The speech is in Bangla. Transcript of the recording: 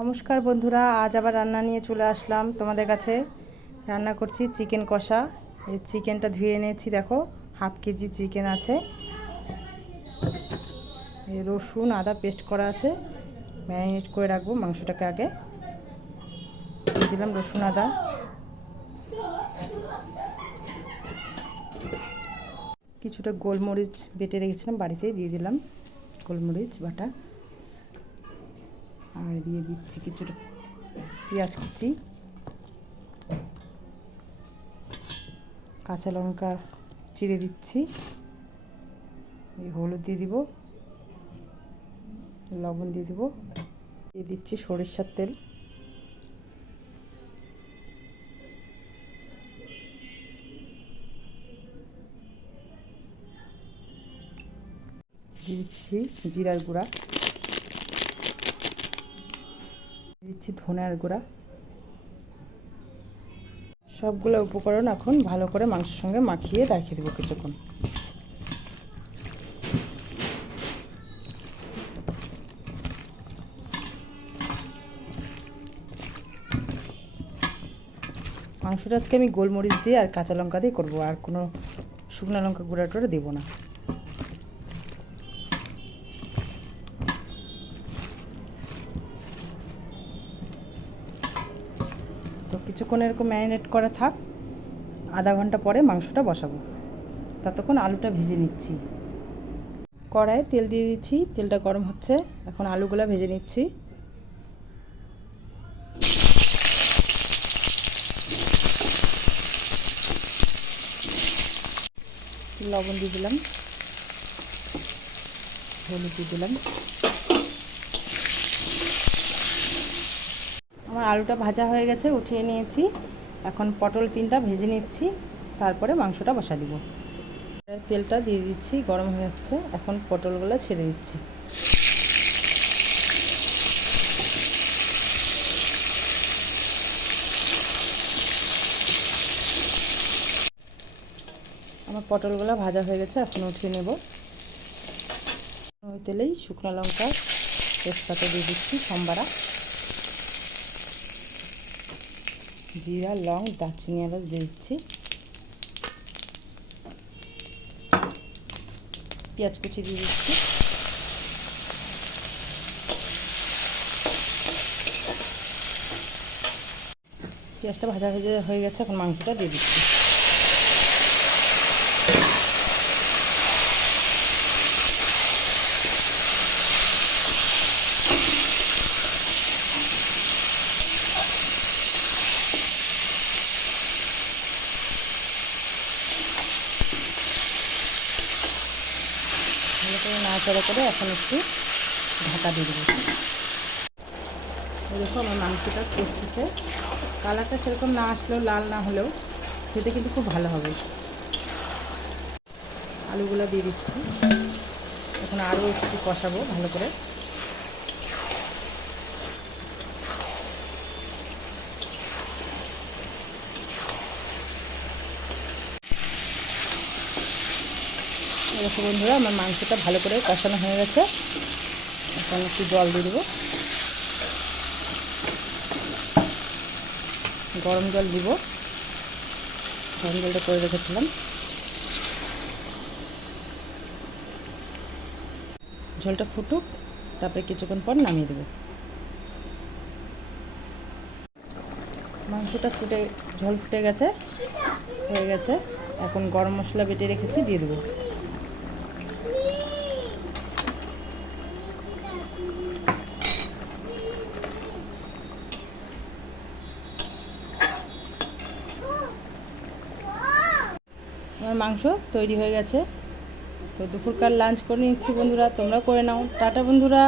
নমস্কার বন্ধুরা, আজ আবার রান্না নিয়ে চলে আসলাম তোমাদের কাছে। রান্না করছি চিকেন কষা। এই চিকেনটা ধুয়ে নিয়েছি, দেখো হাফ কেজি চিকেন আছে। এই রসুন আদা পেস্ট করা আছে, ম্যারিনেট করে রাখবো মাংসটাকে। আগে দিয়ে দিলাম রসুন আদা, কিছুটা গোলমরিচ বেটে রেখেছিলাম বাড়িতেই, দিয়ে দিলাম গোলমরিচ বাটা। আর দিয়ে দিচ্ছি কিছুটা পেঁয়াজ কুচি, কাঁচা লঙ্কা চিড়ে দিচ্ছি, এই হলুদ দিয়ে দিব, লবণ দিয়ে দিব, দিয়ে দিচ্ছি সরিষার তেল, দিয়ে দিচ্ছি জিরার গুঁড়া, দিয়ে দিচ্ছি ধনিয়ার গুঁড়া। সবগুলো উপকরণ এখন ভালো করে মাংসের সঙ্গে মাখিয়ে রেখে দেবো কিছুক্ষণ। মাংসটা আজকে আমি গোলমরিচ দিয়ে আর কাঁচা লঙ্কা দিয়ে করবো, আর কোনো শুকনো লঙ্কা গুঁড়া টুড়া দেবো না। তো কিছুক্ষণ এরকম ম্যারিনেট করা থাক, আধা ঘন্টা পরে মাংসটা বসাবো। ততক্ষণ আলুটা ভেজে নিচ্ছি। কড়াইয়ে তেল দিয়ে দিচ্ছি, তেলটা গরম হচ্ছে, এখন আলুগুলো ভেজে নিচ্ছি। লবণ দিয়ে দিলাম, হলুদ দিয়ে দিলাম। আমার আলুটা ভাজা হয়ে গেছে, উঠিয়ে নিয়েছি। এখন পটল 3টা ভেজে নিচ্ছি, তারপরে মাংসটা বসা দিব। তেলটা দিয়ে দিচ্ছি, গরম হয়ে যাচ্ছে, এখন পটলগুলো ছেড়ে দিচ্ছি। আমার পটলগুলো ভাজা হয়ে গেছে, এখন উঠিয়ে নেব। ওই তেলেই শুকনো লঙ্কা তেজপাতা দিয়ে দিচ্ছি, সম্বারা, জিরা, লং, দারচিনি, এলাচ দিয়ে দিচ্ছি। পেঁয়াজ কুচি দিয়ে দিচ্ছি। পেঁয়াজটা ভাজা হয়ে গেছে, এখন মাংসটা দিয়ে দিচ্ছি। ভালো করে নাড়াচাড়া করে এখন একটু ঢাকা দিয়ে দেবো। দেখো আমার মাংসটা কষতেছে, কালারটা সেরকম না আসলেও, লাল না হলেও খেতে কিন্তু খুব ভালো হবে। আলুগুলো দিয়ে দিচ্ছি, এখন আরও একটু কষাবো ভালো করে। দেখো বন্ধুরা, আমার মাংসটা ভালো করে কষানো হয়ে গেছে, এখন একটু জল দিয়ে দেবো, গরম জল দিব, গরম জলটা করে রেখেছিলাম। ঝোলটা ফুটুক, তারপরে কিছুক্ষণ পর নামিয়ে দেবো। মাংসটা ঝোল ফুটে গেছে, হয়ে গেছে। এখন গরম মশলা বেটে রেখেছি, দিয়ে দেবো। আমার মাংস তৈরি হয়ে গেছে। তো দুপুরকার লাঞ্চ করে নিচ্ছি বন্ধুরা, তোমরাও করে নাও। টাটা বন্ধুরা।